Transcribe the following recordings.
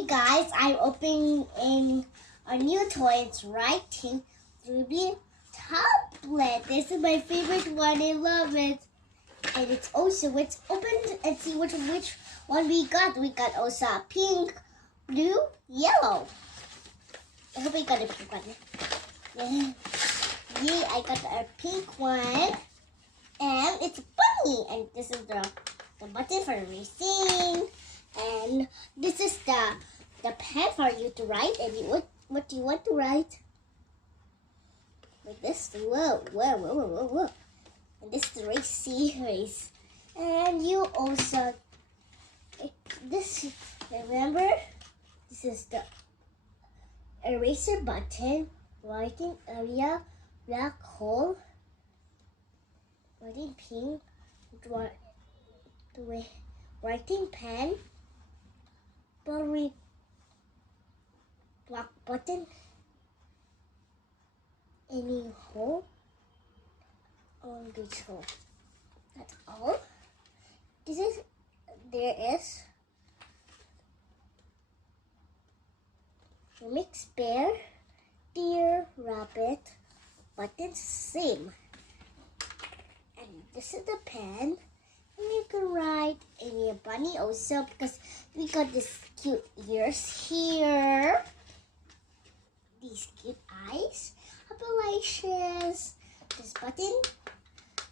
Hey guys, I'm opening a new toy. It's writing 3D tablet. This is my favorite one. I love it. And it's opened and see which one we got. We got also pink, blue, yellow. I hope I got a pink one. Yeah, I got a pink one. And it's a bunny. And this is the button for racing. And this is the pen for you to write. And what do you want to write? Like this. Whoa. And this is the race series. And you also remember, this is the eraser button, writing area, black hole, writing pink, writing pen, black button, any hole, on which hole. That's all. There is mixed bear, deer, rabbit, button, same. And this is the pen. And you can write any bunny also because we got this cute ears here. These cute eyes, eyelashes, this button,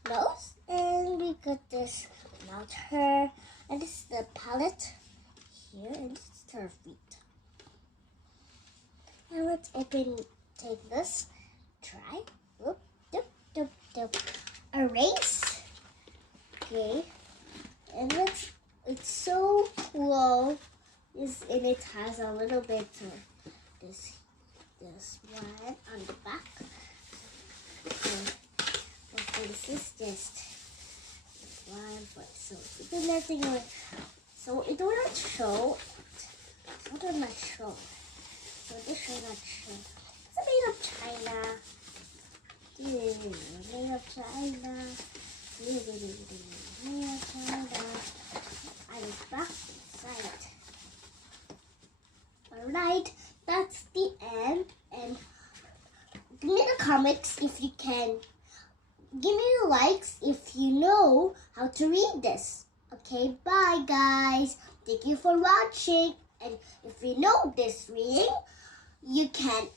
nose, and we got this mouth hair, and this is the palette here, and this is her feet. Now let's take this, try, whoop, doop, erase, okay, and it's so cool, and it has a little bit of this one on the back. Okay, this is just one, but so it's nothing like, so it will not show. It will not show. So this will not show. It's made of China. Made of China. Made of China. And it's back side. Alright, that's the end. And give me the comments if you can. Give me the likes if you know how to read this. Okay, bye guys. Thank you for watching. And if you know this reading, you can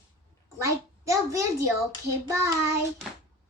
like the video. Okay, bye.